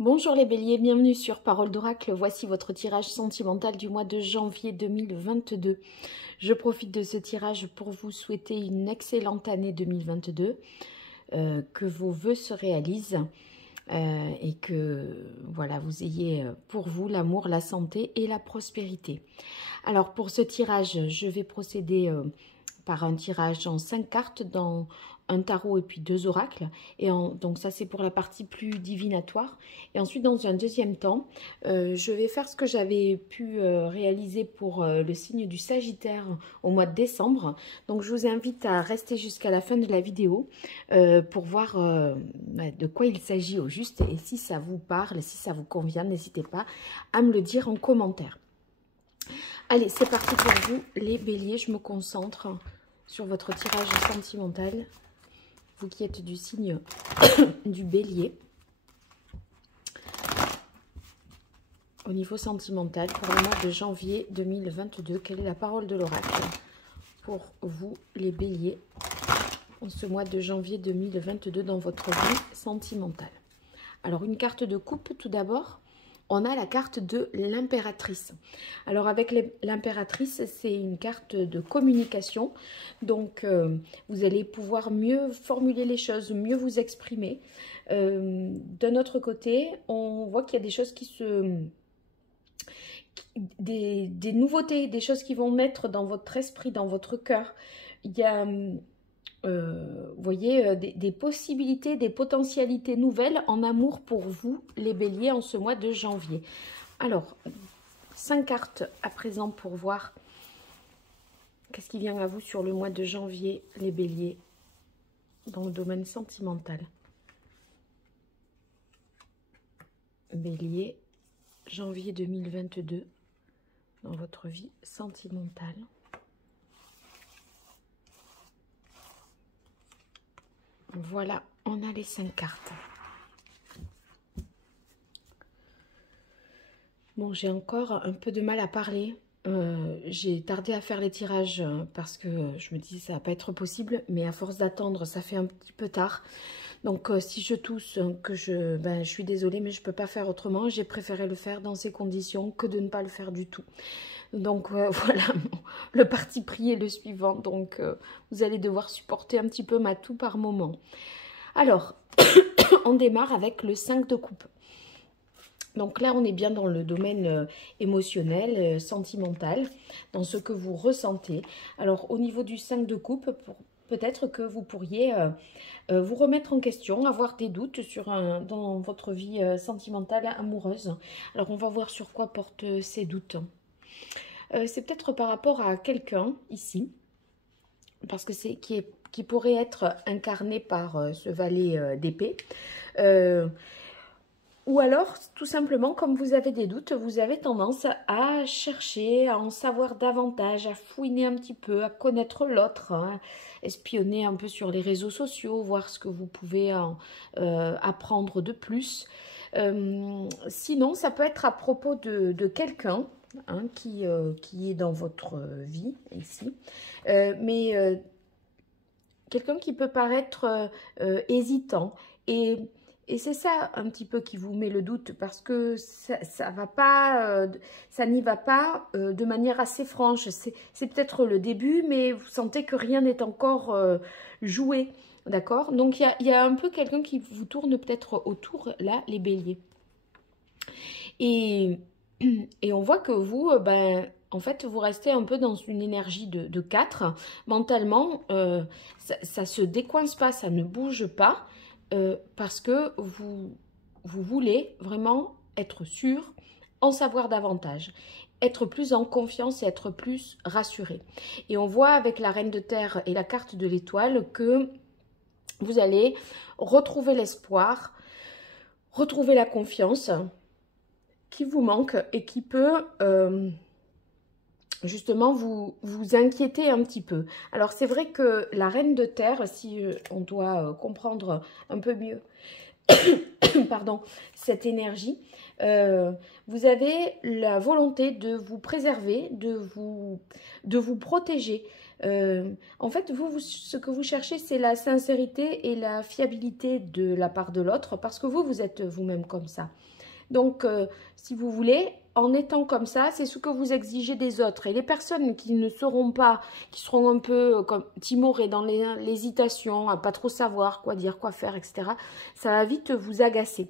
Bonjour les béliers, bienvenue sur Parole d'Oracle. Voici votre tirage sentimental du mois de janvier 2022. Je profite de ce tirage pour vous souhaiter une excellente année 2022, que vos vœux se réalisent et que voilà, vous ayez pour vous l'amour, la santé et la prospérité. Alors pour ce tirage, je vais procéder par un tirage en 5 cartes dans un tarot et puis 2 oracles. Donc ça c'est pour la partie plus divinatoire. Et ensuite dans un deuxième temps, je vais faire ce que j'avais pu réaliser pour le signe du Sagittaire au mois de décembre. Donc je vous invite à rester jusqu'à la fin de la vidéo pour voir de quoi il s'agit au juste. Et si ça vous parle, si ça vous convient, n'hésitez pas à me le dire en commentaire. Allez, c'est parti pour vous les béliers. Je me concentre sur votre tirage sentimental. Vous qui êtes du signe du bélier. Au niveau sentimental, pour le mois de janvier 2022, quelle est la parole de l'oracle pour vous les béliers en ce mois de janvier 2022 dans votre vie sentimentale? Alors, une carte de coupe tout d'abord. On a la carte de l'impératrice. Alors avec l'impératrice, c'est une carte de communication. Donc vous allez pouvoir mieux formuler les choses, mieux vous exprimer. D'un autre côté, on voit qu'il y a des choses des nouveautés, des choses qui vont naître dans votre esprit, dans votre cœur. Il y a... vous voyez, des possibilités, des potentialités nouvelles en amour pour vous, les béliers, en ce mois de janvier. Alors, 5 cartes à présent pour voir qu'est-ce qui vient à vous sur le mois de janvier, les béliers, dans le domaine sentimental. Bélier, janvier 2022, dans votre vie sentimentale. Voilà, on a les 5 cartes. Bon, j'ai encore un peu de mal à parler. J'ai tardé à faire les tirages parce que je me dis ça va pas être possible. Mais à force d'attendre, ça fait un petit peu tard. Donc si je tousse, je suis désolée, mais je peux pas faire autrement. J'ai préféré le faire dans ces conditions que de ne pas le faire du tout. Donc voilà, le parti pris est le suivant. Donc vous allez devoir supporter un petit peu ma toux par moment. Alors, on démarre avec le 5 de coupe. Donc là, on est bien dans le domaine émotionnel, sentimental, dans ce que vous ressentez. Alors, au niveau du 5 de coupe, peut-être que vous pourriez vous remettre en question, avoir des doutes dans votre vie sentimentale, amoureuse. Alors, on va voir sur quoi portent ces doutes. C'est peut-être par rapport à quelqu'un ici, parce que c'est qui pourrait être incarné par ce valet d'épée. Ou alors, tout simplement, comme vous avez des doutes, vous avez tendance à chercher, à en savoir davantage, à fouiner un petit peu, à connaître l'autre, hein, espionner un peu sur les réseaux sociaux, voir ce que vous pouvez apprendre de plus. Sinon, ça peut être à propos de quelqu'un hein, qui est dans votre vie, ici. Quelqu'un qui peut paraître hésitant et c'est ça un petit peu qui vous met le doute parce que ça va pas, ça n'y va pas de manière assez franche. C'est peut-être le début, mais vous sentez que rien n'est encore joué, d'accord? Donc il y a un peu quelqu'un qui vous tourne peut-être autour, là, les béliers. Et on voit que vous, en fait, vous restez un peu dans une énergie de 4. Mentalement, ça ne se décoince pas, ça ne bouge pas. Parce que vous voulez vraiment être sûr, en savoir davantage, être plus en confiance et être plus rassuré. Et on voit avec la Reine de Terre et la carte de l'étoile que vous allez retrouver l'espoir, retrouver la confiance qui vous manque et qui peut justement vous inquiéter un petit peu. Alors c'est vrai que la Reine de Terre, si on doit comprendre un peu mieux pardon, cette énergie, vous avez la volonté de vous préserver, de vous protéger En fait, ce que vous cherchez, c'est la sincérité et la fiabilité de la part de l'autre, parce que vous êtes vous-même comme ça. Donc, si vous voulez, en étant comme ça, c'est ce que vous exigez des autres. Et les personnes qui ne seront pas, qui seront un peu comme timorées dans l'hésitation, à pas trop savoir quoi dire, quoi faire, etc., ça va vite vous agacer.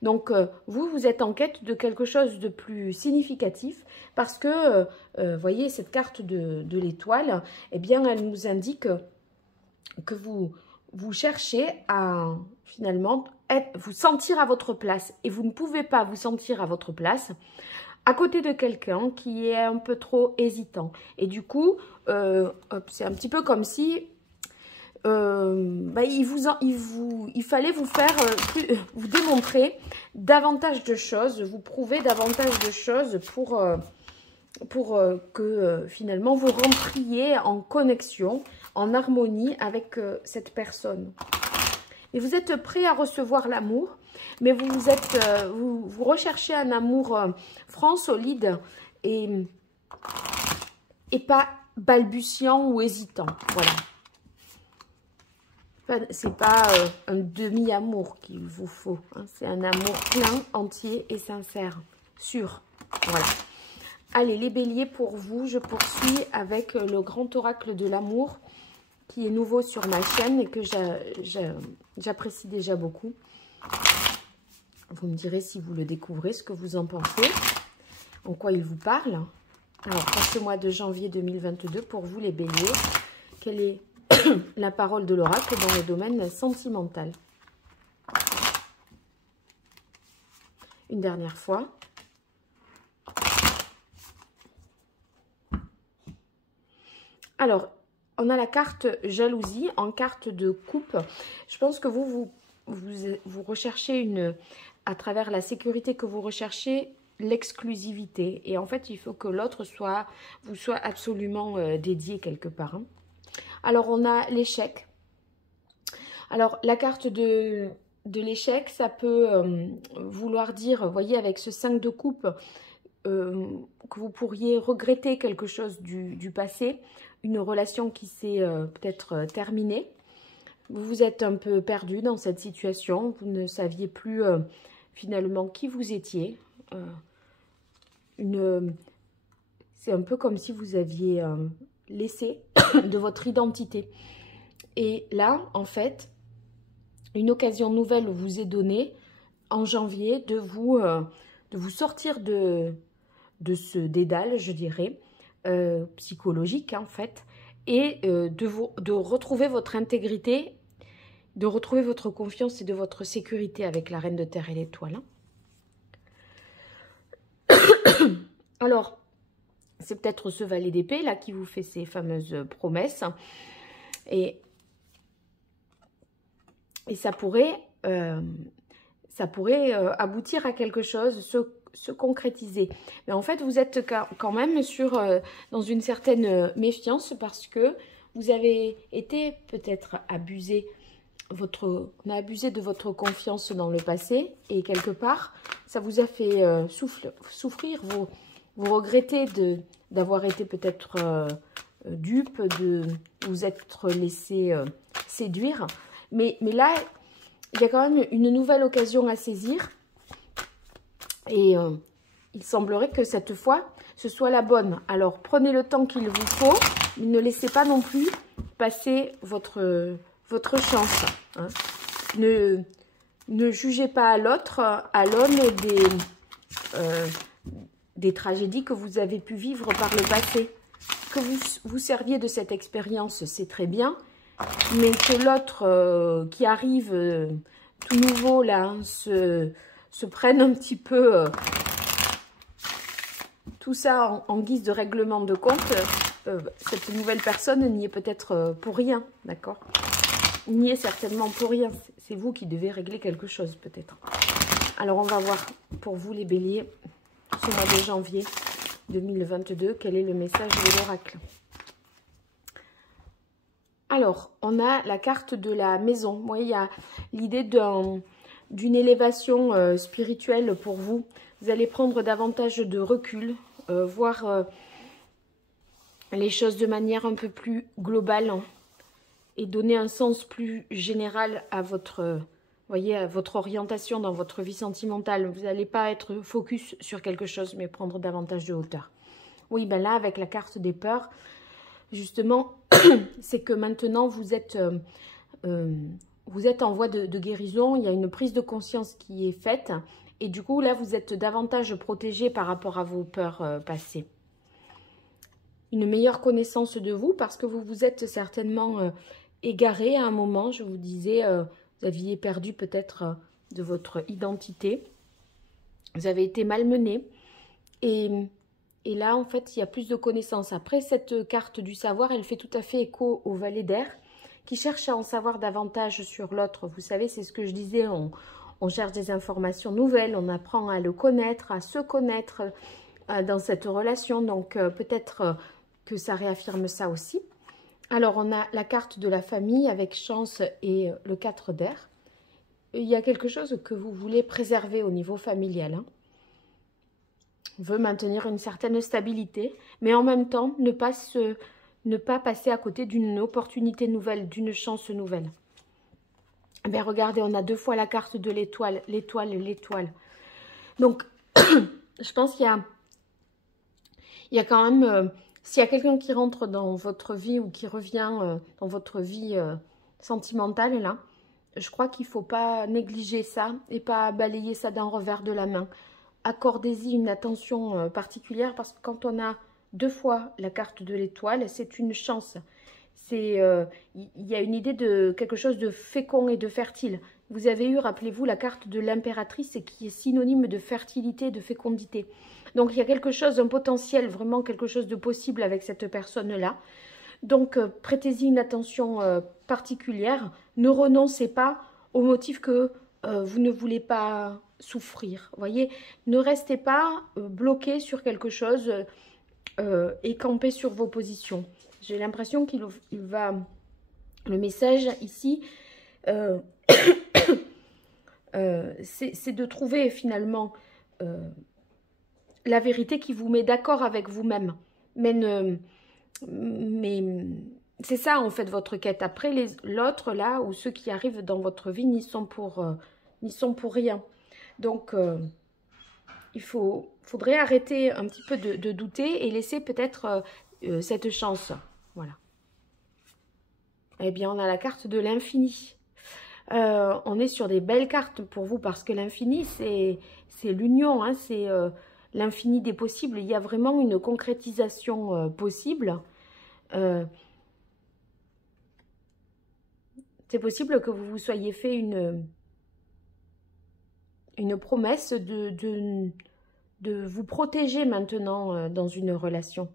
Donc, vous êtes en quête de quelque chose de plus significatif parce que, voyez, cette carte de l'étoile, eh bien, elle nous indique que vous cherchez à, finalement, vous sentir à votre place. Et vous ne pouvez pas vous sentir à votre place à côté de quelqu'un qui est un peu trop hésitant. Et du coup, c'est un petit peu comme si il fallait vous faire, vous démontrer davantage de choses, vous prouver davantage de choses pour que finalement vous rentriez en connexion, en harmonie avec cette personne. Et vous êtes prêt à recevoir l'amour, mais vous recherchez un amour franc, solide et pas balbutiant ou hésitant. Voilà. C'est pas un demi-amour qu'il vous faut. Hein. C'est un amour plein, entier et sincère. Sûr. Voilà. Allez, les béliers, pour vous, je poursuis avec le grand oracle de l'amour qui est nouveau sur ma chaîne et que j'apprécie déjà beaucoup. Vous me direz si vous le découvrez, ce que vous en pensez, en quoi il vous parle. Alors, pour ce mois de janvier 2022, pour vous les béliers, quelle est la parole de l'oracle dans le domaine sentimental? Une dernière fois. Alors, on a la carte jalousie en carte de coupe. Je pense que vous recherchez à travers la sécurité que vous recherchez, l'exclusivité. Et en fait, il faut que l'autre vous soit absolument dédié quelque part. Hein. Alors, on a l'échec. Alors, la carte de l'échec, ça peut vouloir dire, vous voyez, avec ce 5 de coupe, que vous pourriez regretter quelque chose du passé, une relation qui s'est peut-être terminée. Vous vous êtes un peu perdu dans cette situation, vous ne saviez plus finalement qui vous étiez. C'est un peu comme si vous aviez laissé de votre identité. Et là, en fait, une occasion nouvelle vous est donnée en janvier de vous sortir de ce dédale, je dirais, psychologique en fait, et de retrouver votre intégrité, de retrouver votre confiance et de votre sécurité avec la Reine de Terre et l'Étoile. Hein. Alors, c'est peut-être ce valet d'épée là qui vous fait ces fameuses promesses, et ça pourrait aboutir à quelque chose, se concrétiser. Mais en fait, vous êtes quand même dans une certaine méfiance parce que vous avez été peut-être abusé. On a abusé de votre confiance dans le passé et quelque part, ça vous a fait souffrir. Vous regrettez d'avoir été peut-être dupe, de vous être laissé séduire. Mais là, il y a quand même une nouvelle occasion à saisir. Et il semblerait que cette fois, ce soit la bonne. Alors, prenez le temps qu'il vous faut, mais ne laissez pas non plus passer votre chance. Hein. Ne jugez pas à l'autre à l'aune des tragédies que vous avez pu vivre par le passé. Que vous serviez de cette expérience, c'est très bien, mais que l'autre qui arrive tout nouveau là se prenne un petit peu tout ça en guise de règlement de compte, cette nouvelle personne n'y est peut-être pour rien, d'accord? N'y est certainement pour rien, c'est vous qui devez régler quelque chose peut-être. Alors on va voir pour vous les béliers, ce mois de janvier 2022, quel est le message de l'oracle? Alors, on a la carte de la maison. Moi, il y a l'idée d'une élévation spirituelle pour vous. Vous allez prendre davantage de recul, voir les choses de manière un peu plus globale, hein, et donner un sens plus général à votre, voyez, à votre orientation dans votre vie sentimentale. Vous n'allez pas être focus sur quelque chose, mais prendre davantage de hauteur. Oui, ben là, avec la carte des peurs, justement, c'est que maintenant, vous êtes en voie de guérison. Il y a une prise de conscience qui est faite. Et du coup, là, vous êtes davantage protégé par rapport à vos peurs passées. Une meilleure connaissance de vous, parce que vous vous êtes certainement égaré à un moment. Je vous disais, vous aviez perdu peut-être de votre identité. Vous avez été malmené. Et là, en fait, il y a plus de connaissances. Après, cette carte du savoir, elle fait tout à fait écho au valet d'air, qui cherche à en savoir davantage sur l'autre. Vous savez, c'est ce que je disais, on cherche des informations nouvelles, on apprend à le connaître, à se connaître dans cette relation. Donc, peut-être que ça réaffirme ça aussi. Alors, on a la carte de la famille avec chance et le 4 d'air. Il y a quelque chose que vous voulez préserver au niveau familial, hein. On veut maintenir une certaine stabilité, mais en même temps, ne pas passer à côté d'une opportunité nouvelle, d'une chance nouvelle. Mais regardez, on a 2 fois la carte de l'étoile, l'étoile et l'étoile. Donc, je pense qu'il y a quand même, s'il y a quelqu'un qui rentre dans votre vie ou qui revient dans votre vie sentimentale, là, je crois qu'il ne faut pas négliger ça et pas balayer ça d'un revers de la main. Accordez-y une attention particulière, parce que quand on a 2 fois la carte de l'étoile, c'est une chance. Il y a une idée de quelque chose de fécond et de fertile. Vous avez eu, rappelez-vous, la carte de l'impératrice qui est synonyme de fertilité, de fécondité. Donc, il y a quelque chose, un potentiel, vraiment quelque chose de possible avec cette personne-là. Donc, prêtez-y une attention particulière. Ne renoncez pas au motif que vous ne voulez pas souffrir. Voyez, ne restez pas bloqué sur quelque chose et campé sur vos positions. J'ai l'impression qu'il va... Le message ici, c'est de trouver finalement la vérité qui vous met d'accord avec vous-même. Mais c'est ça en fait votre quête. Après, l'autre là, ou ceux qui arrivent dans votre vie, n'y sont pour rien. Donc, il faudrait arrêter un petit peu de douter et laisser peut-être cette chance. Voilà. Eh bien, on a la carte de l'infini. On est sur des belles cartes pour vous, parce que l'infini, c'est l'union, hein, c'est l'infini des possibles. Il y a vraiment une concrétisation possible. C'est possible que vous vous soyez fait une promesse de vous protéger maintenant dans une relation.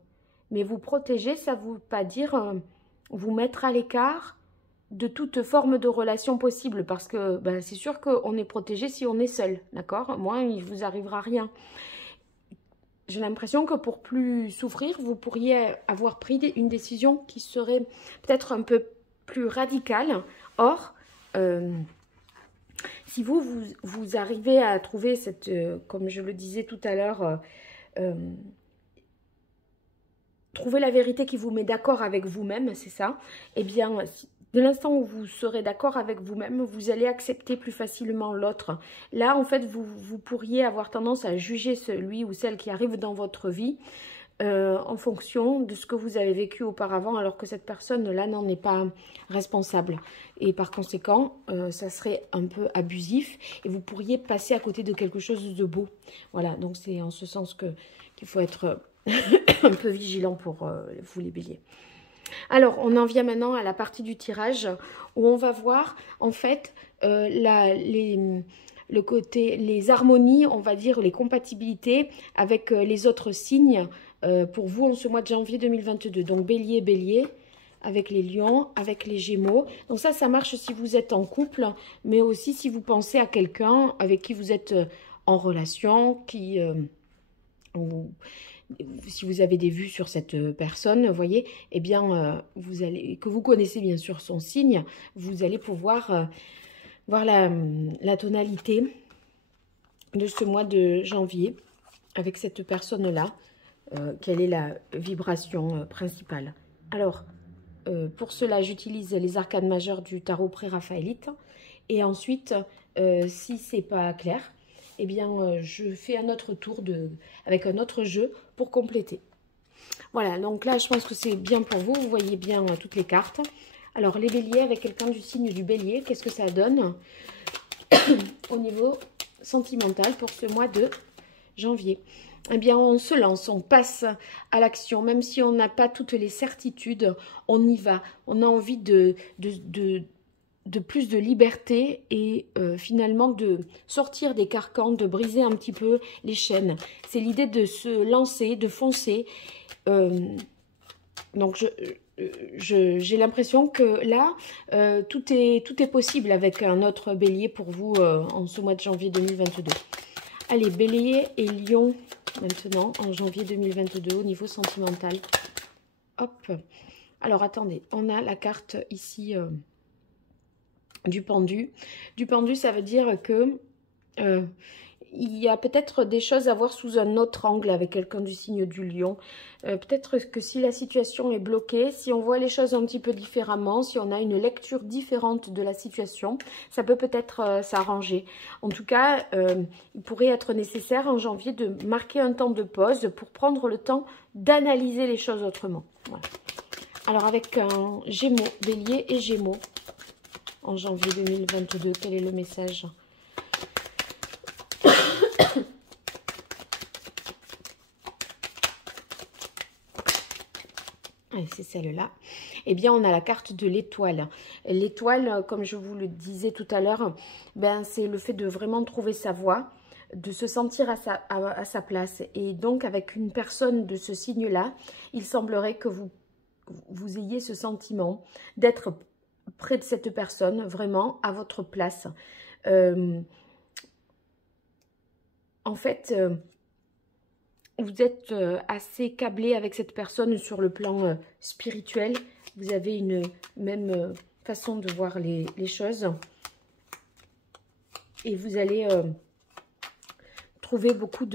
Mais vous protéger, ça ne veut pas dire vous mettre à l'écart de toute forme de relation possible, parce que ben, c'est sûr qu'on est protégé si on est seul, d'accord? Moi, il ne vous arrivera rien. J'ai l'impression que pour plus souffrir, vous pourriez avoir pris une décision qui serait peut-être un peu plus radicale. Or, si vous arrivez à trouver cette, comme je le disais tout à l'heure, trouver la vérité qui vous met d'accord avec vous-même, c'est ça, eh bien, de l'instant où vous serez d'accord avec vous-même, vous allez accepter plus facilement l'autre. Là, en fait, vous pourriez avoir tendance à juger celui ou celle qui arrive dans votre vie en fonction de ce que vous avez vécu auparavant, alors que cette personne-là n'en est pas responsable. Et par conséquent, ça serait un peu abusif et vous pourriez passer à côté de quelque chose de beau. Voilà, donc c'est en ce sens qu'il faut être un peu vigilant pour vous les béliers. Alors, on en vient maintenant à la partie du tirage où on va voir en fait les harmonies, on va dire les compatibilités avec les autres signes pour vous en ce mois de janvier 2022. Donc, bélier, bélier, avec les lions, avec les gémeaux. Donc ça marche si vous êtes en couple, mais aussi si vous pensez à quelqu'un avec qui vous êtes en relation, si vous avez des vues sur cette personne, vous voyez, eh bien, que vous connaissez bien sûr son signe, vous allez pouvoir voir la tonalité de ce mois de janvier avec cette personne-là. quelle est la vibration principale. Alors, pour cela, j'utilise les arcanes majeures du tarot pré-raphaélite. Et ensuite, si c'est pas clair, eh bien, je fais un autre tour avec un autre jeu pour compléter. Voilà, donc là, je pense que c'est bien pour vous. Vous voyez bien toutes les cartes. Alors, les béliers avec quelqu'un du signe du bélier, qu'est-ce que ça donne au niveau sentimental pour ce mois de janvier? Eh bien, on se lance, on passe à l'action. Même si on n'a pas toutes les certitudes, on y va. On a envie de plus de liberté et finalement de sortir des carcans, de briser un petit peu les chaînes. C'est l'idée de se lancer, de foncer. Donc, j'ai l'impression que là, tout est possible avec un autre bélier pour vous en ce mois de janvier 2022. Allez, bélier et lion maintenant en janvier 2022 au niveau sentimental. Hop. Alors, attendez, on a la carte ici du pendu. Du pendu, ça veut dire que il y a peut-être des choses à voir sous un autre angle avec quelqu'un du signe du lion. Peut-être que si la situation est bloquée, si on voit les choses un petit peu différemment, si on a une lecture différente de la situation, ça peut peut-être s'arranger. En tout cas, il pourrait être nécessaire en janvier de marquer un temps de pause pour prendre le temps d'analyser les choses autrement. Voilà. Alors avec un Gémeaux, Bélier et Gémeaux en janvier 2022, quel est le message ? C'est celle-là. Eh bien, on a la carte de l'étoile. L'étoile, comme je vous le disais tout à l'heure, ben, c'est le fait de vraiment trouver sa voie, de se sentir à sa place. Et donc, avec une personne de ce signe-là, il semblerait que vous ayez ce sentiment d'être près de cette personne, vraiment à votre place. En fait... vous êtes assez câblé avec cette personne sur le plan spirituel. Vous avez une même façon de voir les choses. Et vous allez trouver beaucoup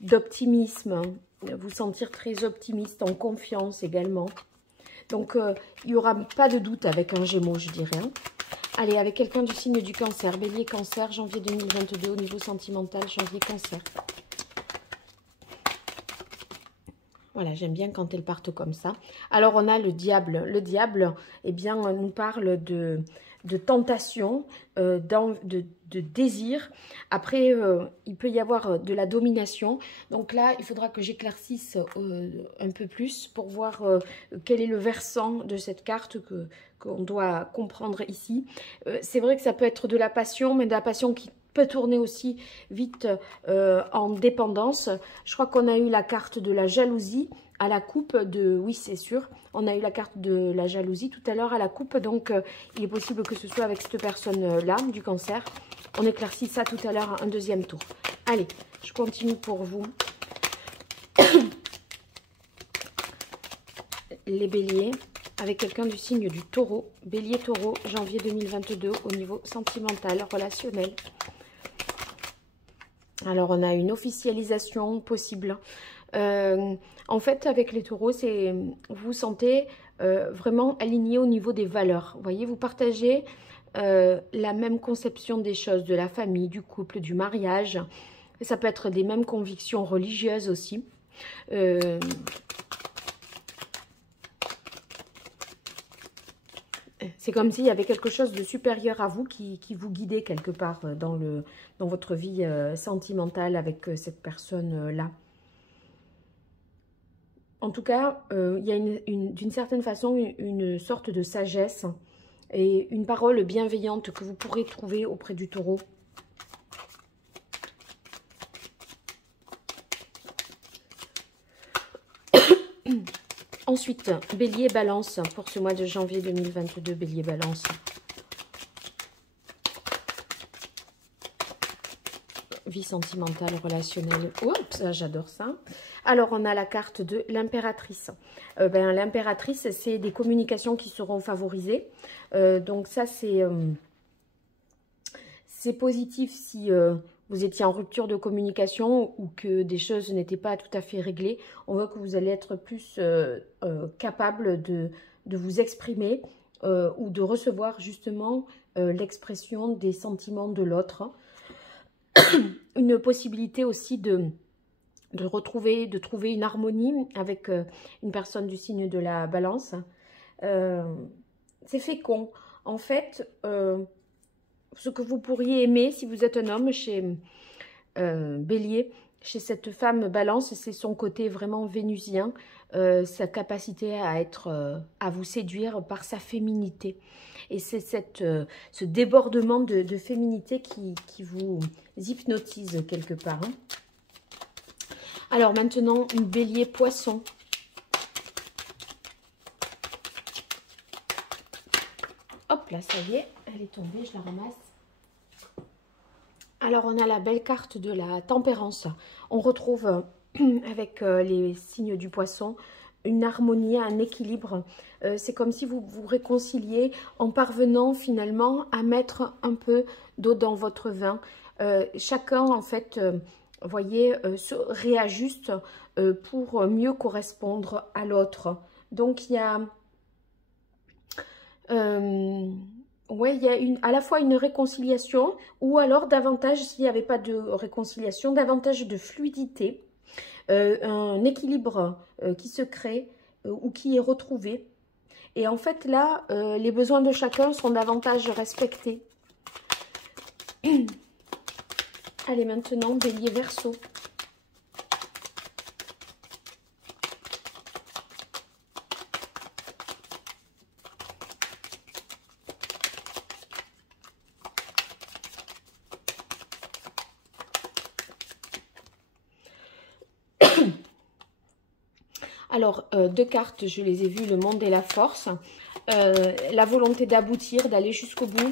d'optimisme. Vous sentir très optimiste, en confiance également. Donc, il n'y aura pas de doute avec un Gémeaux, je dirais. Hein. Allez, avec quelqu'un du signe du Cancer. Bélier, Cancer, janvier 2022, au niveau sentimental, janvier, Cancer. Voilà, j'aime bien quand elles partent comme ça. Alors, on a le diable. Le diable, eh bien, nous parle de tentation, de désir. Après, il peut y avoir de la domination. Donc là, il faudra que j'éclaircisse un peu plus pour voir quel est le versant de cette carte qu'on doit comprendre ici. C'est vrai que ça peut être de la passion, mais de la passion qui peut tourner aussi vite en dépendance. Je crois qu'on a eu la carte de la jalousie à la coupe de... Oui, c'est sûr. On a eu la carte de la jalousie tout à l'heure à la coupe. Donc, il est possible que ce soit avec cette personne-là, du Cancer. On éclaircit ça tout à l'heure, un deuxième tour. Allez, je continue pour vous. Les béliers, avec quelqu'un du signe du taureau. Bélier, taureau, janvier 2022, au niveau sentimental, relationnel. Alors, on a une officialisation possible. En fait, avec les taureaux, vous vous sentez vraiment aligné au niveau des valeurs. Vous voyez, vous partagez la même conception des choses, de la famille, du couple, du mariage. Ça peut être des mêmes convictions religieuses aussi. C'est comme s'il y avait quelque chose de supérieur à vous qui vous guidait quelque part dans votre vie sentimentale avec cette personne-là. En tout cas, il y a d'une certaine façon une sorte de sagesse et une parole bienveillante que vous pourrez trouver auprès du taureau. Ensuite, bélier, balance pour ce mois de janvier 2022, bélier, balance. Vie sentimentale, relationnelle. Oups, j'adore ça. Alors, on a la carte de l'impératrice. L'impératrice, c'est des communications qui seront favorisées. Donc ça, c'est positif si vous étiez en rupture de communication ou que des choses n'étaient pas tout à fait réglées. On voit que vous allez être plus capable de vous exprimer ou de recevoir justement l'expression des sentiments de l'autre. Une possibilité aussi de trouver une harmonie avec une personne du signe de la Balance. C'est fécond. En fait, ce que vous pourriez aimer si vous êtes un homme chez Bélier, chez cette femme Balance, c'est son côté vraiment vénusien, sa capacité à vous séduire par sa féminité. Et c'est ce débordement de féminité qui vous hypnotise quelque part. Hein. Alors maintenant, une Bélier Poisson. Hop là, ça y est, elle est tombée, je la ramasse. Alors, on a la belle carte de la tempérance. On retrouve avec les signes du poisson une harmonie, un équilibre. C'est comme si vous vous réconciliez en parvenant finalement à mettre un peu d'eau dans votre vin. Chacun, en fait, voyez, se réajuste pour mieux correspondre à l'autre. Donc, il y a... ouais, il y a à la fois une réconciliation ou alors davantage, s'il n'y avait pas de réconciliation, davantage de fluidité, un équilibre qui se crée ou qui est retrouvé. Et en fait, là, les besoins de chacun sont davantage respectés. Allez, maintenant, Bélier Verseau. Alors, deux cartes, je les ai vues, le monde et la force. La volonté d'aboutir, d'aller jusqu'au bout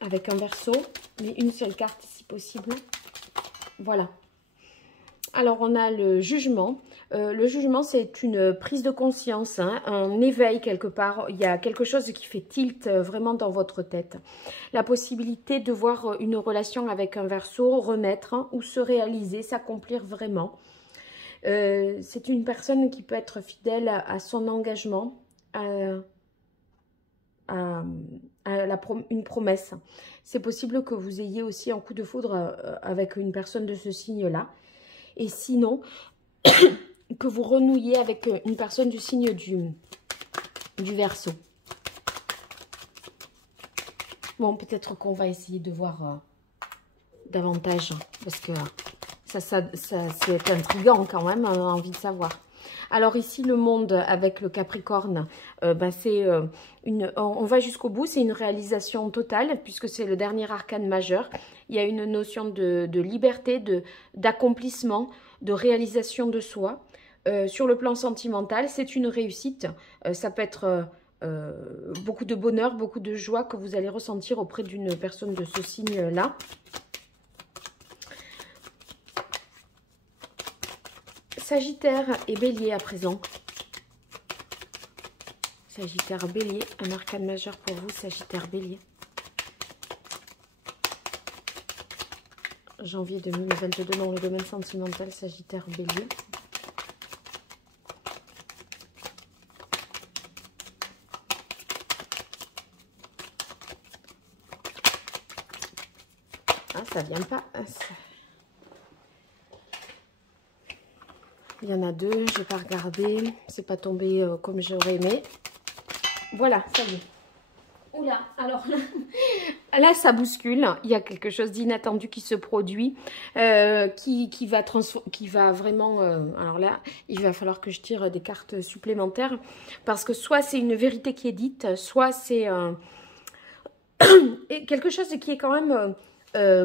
avec un Verseau, mais une seule carte si possible. Voilà. Alors, on a le jugement. Le jugement, c'est une prise de conscience, hein, un éveil quelque part. Il y a quelque chose qui fait tilt vraiment dans votre tête. La possibilité de voir une relation avec un Verseau renaître hein, ou se réaliser, s'accomplir vraiment. C'est une personne qui peut être fidèle à son engagement, une promesse. C'est possible que vous ayez aussi un coup de foudre avec une personne de ce signe-là. Et sinon, que vous renouiez avec une personne du signe du Verseau. Bon, peut-être qu'on va essayer de voir davantage, parce que ça c'est intriguant quand même, on a envie de savoir. Alors ici, le monde avec le Capricorne, c'est on va jusqu'au bout, c'est une réalisation totale, puisque c'est le dernier arcane majeur. Il y a une notion de liberté, d'accomplissement, de réalisation de soi. Sur le plan sentimental, c'est une réussite. Ça peut être beaucoup de bonheur, beaucoup de joie que vous allez ressentir auprès d'une personne de ce signe-là. Sagittaire et Bélier à présent. Sagittaire, Bélier, un arcane majeur pour vous, Sagittaire, Bélier. Janvier 2022 dans le domaine sentimental, Sagittaire, Bélier. Ah, ça vient pas... Il y en a deux, je n'ai pas regardé, c'est pas tombé comme j'aurais aimé. Voilà, ça y est. Oula, alors là, ça bouscule. Il y a quelque chose d'inattendu qui se produit, qui va vraiment... alors là, il va falloir que je tire des cartes supplémentaires, parce que soit c'est une vérité qui est dite, soit c'est quelque chose qui est quand même...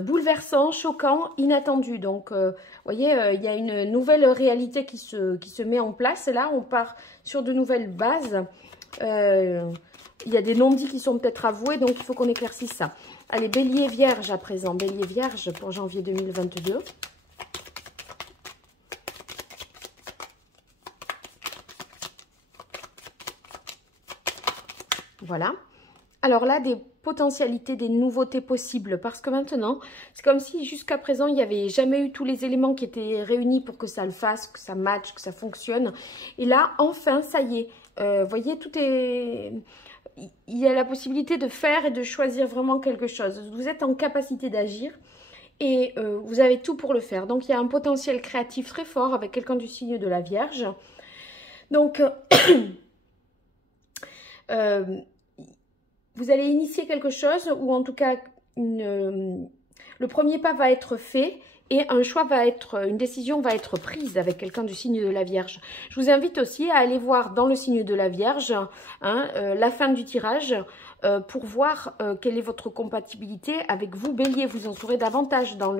bouleversant, choquant, inattendu. Donc, vous voyez, il y a une nouvelle réalité qui se met en place. Là, on part sur de nouvelles bases. Il y a des non-dits qui sont peut-être avoués, donc il faut qu'on éclaircisse ça. Allez, Bélier Vierge à présent. Bélier Vierge pour janvier 2022. Voilà. Alors là, des potentialités, des nouveautés possibles. Parce que maintenant, c'est comme si jusqu'à présent, il n'y avait jamais eu tous les éléments qui étaient réunis pour que ça le fasse, que ça matche, que ça fonctionne. Et là, enfin, ça y est. Vous voyez, tout est... Il y a la possibilité de faire et de choisir vraiment quelque chose. Vous êtes en capacité d'agir. Et vous avez tout pour le faire. Donc, il y a un potentiel créatif très fort avec quelqu'un du signe de la Vierge. Donc, vous allez initier quelque chose ou en tout cas, le premier pas va être fait et un choix va être, une décision va être prise avec quelqu'un du signe de la Vierge. Je vous invite aussi à aller voir dans le signe de la Vierge la fin du tirage pour voir quelle est votre compatibilité avec vous, Bélier. Vous en saurez davantage dans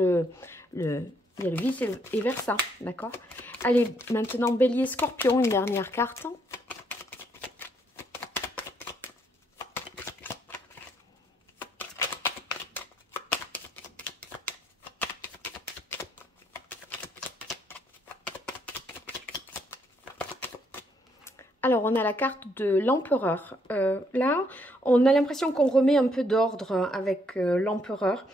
il y a le vice et versa, d'accord? Allez, maintenant Bélier, Scorpion, une dernière carte. Alors, on a la carte de l'empereur. Là, on a l'impression qu'on remet un peu d'ordre avec l'empereur.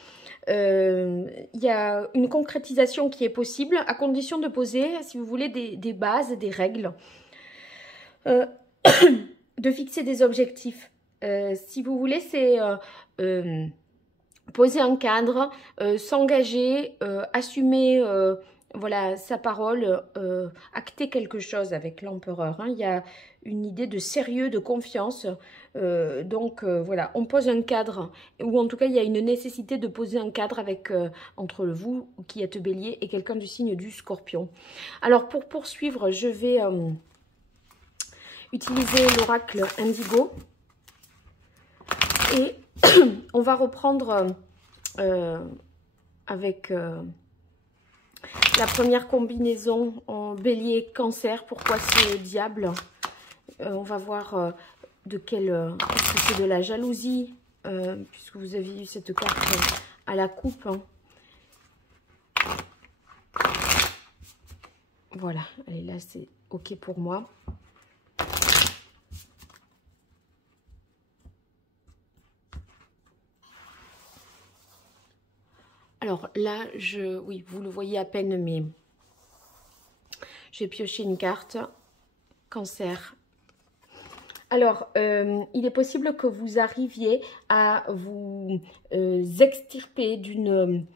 Il y a une concrétisation qui est possible à condition de poser, si vous voulez, des bases, des règles, de fixer des objectifs. Si vous voulez, c'est poser un cadre, s'engager, assumer... voilà, sa parole, acter quelque chose avec l'empereur. Il y a une idée de sérieux, de confiance. Donc, voilà, on pose un cadre. Ou en tout cas, il y a une nécessité de poser un cadre avec, entre vous, qui êtes Bélier, et quelqu'un du signe du Scorpion. Alors, pour poursuivre, je vais utiliser l'oracle Indigo. Et on va reprendre avec... la première combinaison en Bélier, Cancer. Pourquoi c'est diable? On va voir de quel... est-ce que c'est de la jalousie, puisque vous avez eu cette carte à la coupe. Voilà, allez, là c'est OK pour moi. Alors là, oui, vous le voyez à peine, mais j'ai pioché une carte. Cancer. Alors, il est possible que vous arriviez à vous extirper d'une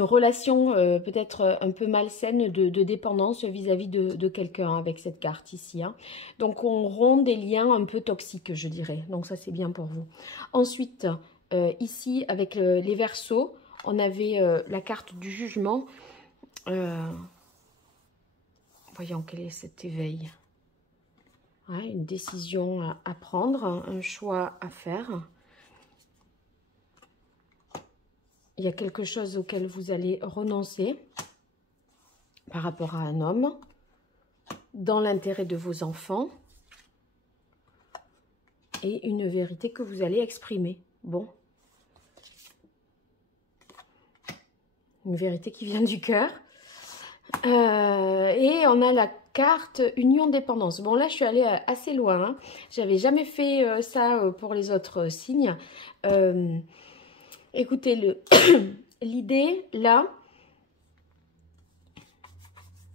relation peut-être un peu malsaine de dépendance vis-à-vis de quelqu'un avec cette carte ici. Donc, on rompt des liens un peu toxiques, je dirais. Donc, ça, c'est bien pour vous. Ensuite, ici, avec les Verseaux, on avait la carte du jugement. Voyons quel est cet éveil. Ouais, une décision à prendre, un choix à faire. Il y a quelque chose auquel vous allez renoncer par rapport à un homme, dans l'intérêt de vos enfants, et une vérité que vous allez exprimer. Bon. Une vérité qui vient du cœur. Et on a la carte Union Dépendance. Bon, là, je suis allée assez loin. J'avais jamais fait ça pour les autres signes. Écoutez, l'idée, là...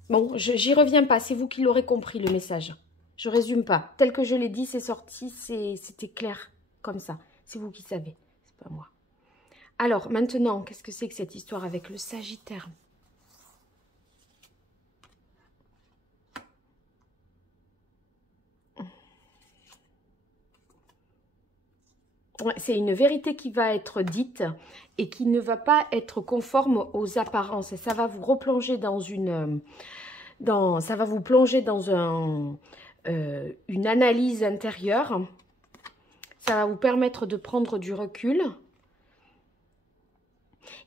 Bon, j'y reviens pas. C'est vous qui l'aurez compris, le message. Je résume pas. Tel que je l'ai dit, c'est sorti. C'était clair comme ça. C'est vous qui savez. C'est pas moi. Alors, maintenant, qu'est-ce que c'est que cette histoire avec le Sagittaire ? C'est une vérité qui va être dite et qui ne va pas être conforme aux apparences. Et ça va vous replonger dans une analyse intérieure. Ça va vous permettre de prendre du recul.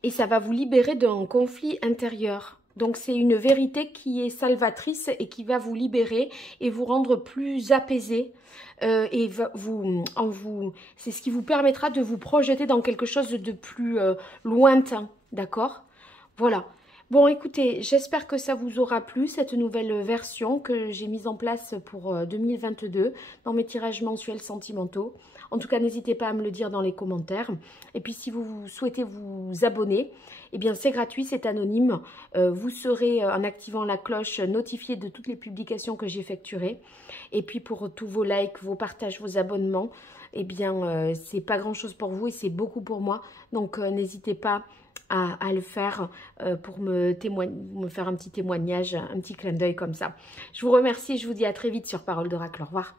Et ça va vous libérer d'un conflit intérieur. Donc, c'est une vérité qui est salvatrice et qui va vous libérer et vous rendre plus apaisé. C'est ce qui vous permettra de vous projeter dans quelque chose de plus lointain. D'accord ? Voilà. Bon, écoutez, j'espère que ça vous aura plu, cette nouvelle version que j'ai mise en place pour 2022 dans mes tirages mensuels sentimentaux. En tout cas, n'hésitez pas à me le dire dans les commentaires. Et puis, si vous souhaitez vous abonner, eh bien, c'est gratuit, c'est anonyme. Vous serez, en activant la cloche, notifié de toutes les publications que j'effectuerai. Et puis, pour tous vos likes, vos partages, vos abonnements, eh bien, c'est pas grand-chose pour vous et c'est beaucoup pour moi. Donc, n'hésitez pas à le faire pour me faire un petit témoignage, un petit clin d'œil comme ça. Je vous remercie, je vous dis à très vite sur Parole d'Oracle. Au revoir.